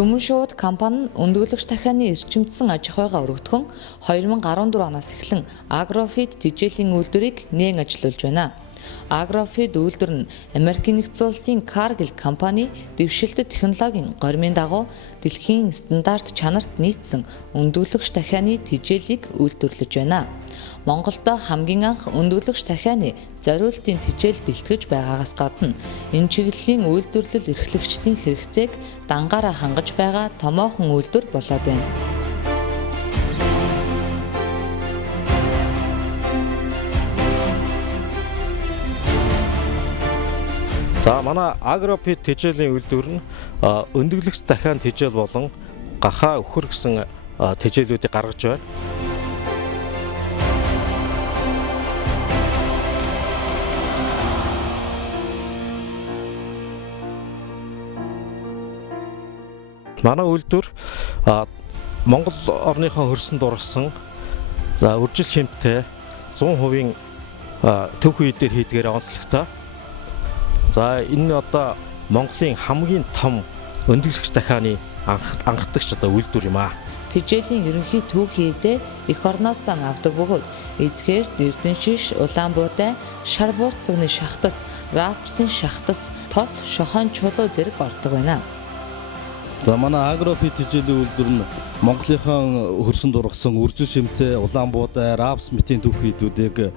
Түмэн шууд компани нь өндөглөгч дахианы эрчимдсэн аж ахуйгаа өргөдгөн 2014 оноос эхлэн Агрофид тэжээлийн үйлдвэрийг нээн ажиллуулж байна. Агрофид үйлдвэр нь Америкийн нэгдсэн улсын Cargill компани дэвшилтэт технологийн гормын дагуу дэлхийн стандарт чанарт нийцсэн өндөглөгч дахианы тэжээлийг үйлдвэрлэж байна. Монголд хамгийн анх өндөглөгч дахианы зориултын тэжээл бэлтгэж байгаагаас гадна энэ чиглэлийн үйлдвэрлэл эрхлэгчдийн хэрэгцээг дангаараа хангаж байгаа томоохон үйлдвэр болоод байна. За манай Агрофид тэжээлийн үйлдвэр нь өндөглөгч дахиан тэжээл болон гахаа өхөр гэсэн тэжээлүүдийг гаргаж байна. Манай үйлдвэр Монгол орныхоо хөрсөнд ургасан үржил шимттэй 100% төв хүй дээр хийдгээр онцлогтой. За энэ одоо Монголын хамгийн том өндөглөгч дахианы анхдагч үйлдвэр юм аа. Тэжээлийн ерөнхий түүхийдээ эх орноос авдаг бөгөөд Эдгээрт, Эрдэнэшиш, Улаанбуудай, шар буурцагны шахтас, рапсын шахтас, тос, шохон чулуу зэрэг ордог байна. За манай Агрофид тэжээлийн үйлдвэр нь Монголынхон хөрсөнд ургасан үржил шимтээ, Улаанбуудай, рапс мэтийн түүхийдүүдийг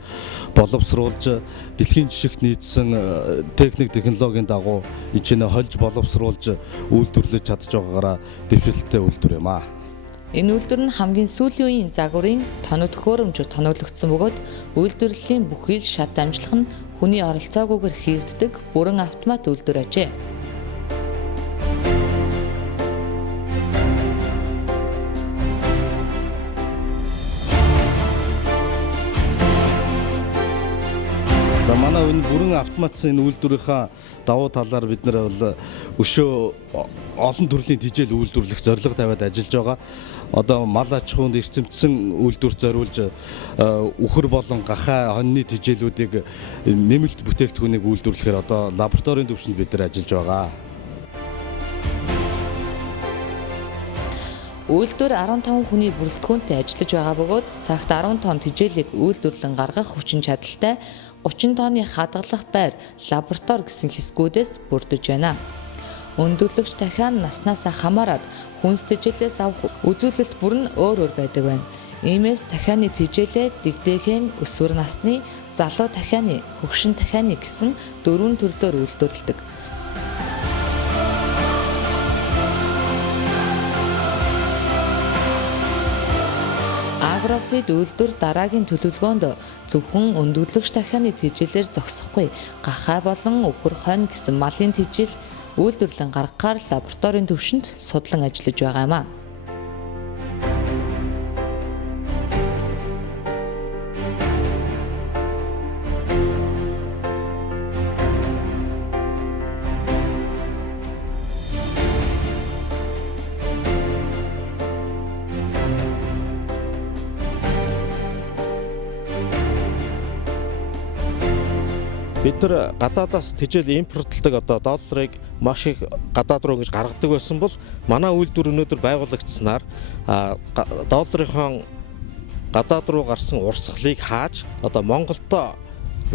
боловсруулж дэлхийн жишгт нийцсэн техник технологийн дагуу энэ хольж боловсруулж үйлдвэрлэж чадж байгаагаараа дэвшилттэй үйлдвэр юм аа. Энэ үйлдвэр нь хамгийн сүүлийн үеийн загварын тоног төхөөрөмжөөр тоноглогдсон бөгөөд үйлдвэрлэлийн бүхий л шат амжилах нь хүний оролцоогүйгээр хийгддэг бүрэн автомат үйлдвэр ажээ. За манай энэ бүрэн автоматсан энэ үйлдвэрийнхаа давуу талаар бид нэр бол өшөө олон төрлийн тэжээл үйлдвэрлэх зорилго тавиад ажиллаж байгаа. Одоо мал аж ахуйнд эрчимдсэн үйлдвэрт зориулж үхэр болон гахаа хоньны тэжээлүүдийг нэмэлт бүтээгдэхүүнийг үйлдвэрлэхээр одоо лабораторийн түвшинд бид нар ажиллаж байгаа. Үйлдвэр 15 хүний бүрэлдэхүүнтэй ажиллаж байгаа бөгөөд цагт 10 тонн тэжээлийг үйлдвэрлэн гаргах хүчин чадалтай 30 тонны хадгалах байр лаборатори гэсэн хэсгүүдээс бүрдэж байна. Өндөглөгч дахиан наснаас хамаарат хүнс тэжээлээс авах үзүүлэлт бүр нь өөр байдаг байна. Иймээс дахианы тэжээлээ дэгдээхэн өсвөр насны, залуу дахианы, хөгшин дахианы гэсэн дөрвөн төрлөөр үйлдвэрлэдэг. Агрофид үйлдвэр дараагийн төлөвлөгөөнд зөвхөн өндөглөгч дахианы тэжээлээр зогсохгүй гахаа болон өхөр хонь гэсэн малын тэжээл үйлдвэрлэн гаргахаар лабораторийн түвшинд судлан ажиллаж байгаа юм аа. Бид нар гадаадаас тэжээл импортлдог долларыг маш их гадаад руу ингэж гаргадаг байсан бол манай үйлдвэр өнөөдөр байгуулагдсанаар долларынхон гадаад руу гарсан урсгалыг хааж Монголдо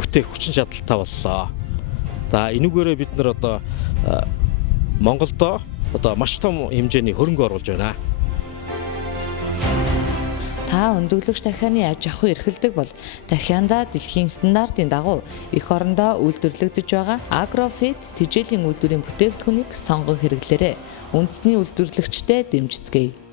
бүтээх хүчин чадалтай боллоо. За энүүгээрээ бид нар Монголдо маш том хэмжээний хөрөнгө оруулж байна. Та өндөглөгч дахианы аж ахуй эрхэлдэг бол дахиандаа дэлхийн стандартын дагуу эх орондоо үйлдвэрлэгдэж байгаа Агрофид тэжээлийн үйлдвэрийн бүтээгдэхүүнийг сонгон хэрэглээрэй. Үндэсний үйлдвэрлэгчтэй дэмжицгээе.